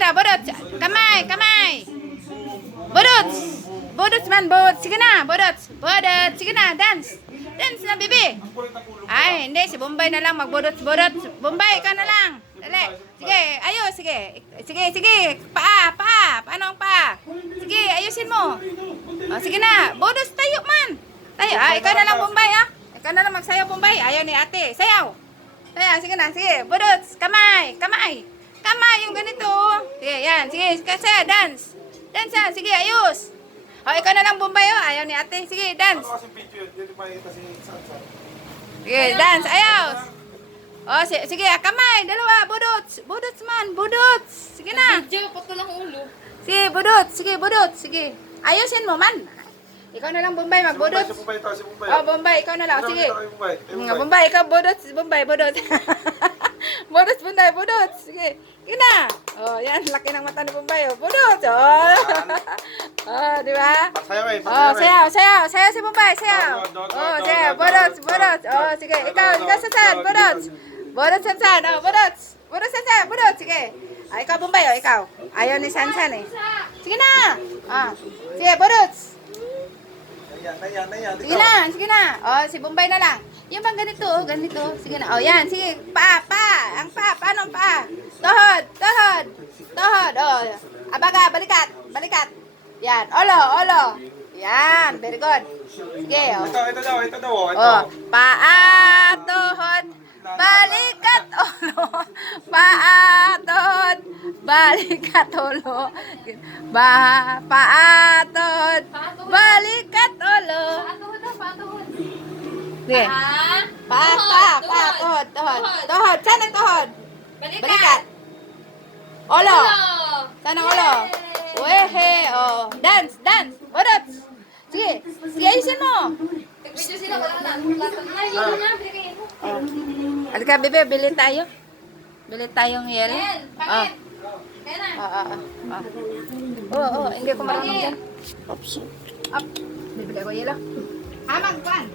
na, budot. Kamay, kamay. Budot. Budot man, budot. Sige na, budot. Budot. Sige na, dance. Dance na, bibi. Ay, hindi. Si Bombay na lang magbudot. Budot. Bombay, ikaw na lang. Dali. Sige, ayos. Sige. Sige, sige. Paa, paa. Paano ang paa? Sige, ayusin mo. O, sige na. Budot, tayo man. Tayo. Ah, ikaw na lang, Bombay, ah. Ikaw na lang magsayaw, Bombay. Ayaw ni ate. Sayaw. Sayaw, sige na. Sige. Budot. Kamay. Kamay. Kamay yung ganito. Sige, yan. Sige, kasi dance. Dance yan. Sige, ayos. O, ikaw na lang, Bombay, oh. Ayaw ni ate. Sige, dance. Sige, dance. Ayos. O, sige, kamay. Dalawa. Budots. Budots man. Budots. Sige na. Medyo, pato lang ulo. Sige, budots. Sige, budots. Sige. Ayusin mo, man. Ikaw na lang, Bombay. Magbudots. O, Bombay. Ikaw na lang. Sige. Bombay, ikaw budots. Bombay, budots. Budots, Bombay, budots. Sige. Sige na. O, yan. Laki ng mata ni Bombay. O, budots. O. Oh, di ba? Oh, sayaw, sayaw. Sayaw si Bombay, sayaw. Oh, sayaw. Budots, budots. Oh, sige. Ikaw sasan. Budots. Budots, Sansan. Oh, budots. Budots, Sansan. Budots. Sige. Ah, ikaw, Bombay. Oh, ikaw. Ayaw ni Sansan eh. Sige na. Ah. Sige, budots. Sige na, sige na. Oh, si Bombay na lang. Yung bang ganito, oh, ganito. Sige na. Oh, yan. Sige. Pa. Ang pa. Paano ang pa? Tuhod. Tuhod. Oh. Abaga, balikat. Balikat. Yan. Olo. Yan. Very good. Sige, oh. Ito daw. Oh. Paa, tuhod, balikat, olo. Paa, tuhod, balikat, olo. Paa, tuhod, balikat, olo. Patuhod. Sige. Tuhod. Tuhod. Saan ang tuhod? Balikat. Olo. Saan ang olo? Wehe. Oh. Dance. Budot. Sige. Sige, ayusin mo. Tigvideo sila, wala na. Ay, yun na, binigay mo. Oh. Halika, bebe. Bilhin tayo. Bilhin tayong yel. Ayan, pangit. Kaya na. Oo. Hindi ko marunong yan. Up. Bibili ko yelo. Hamang, kwan.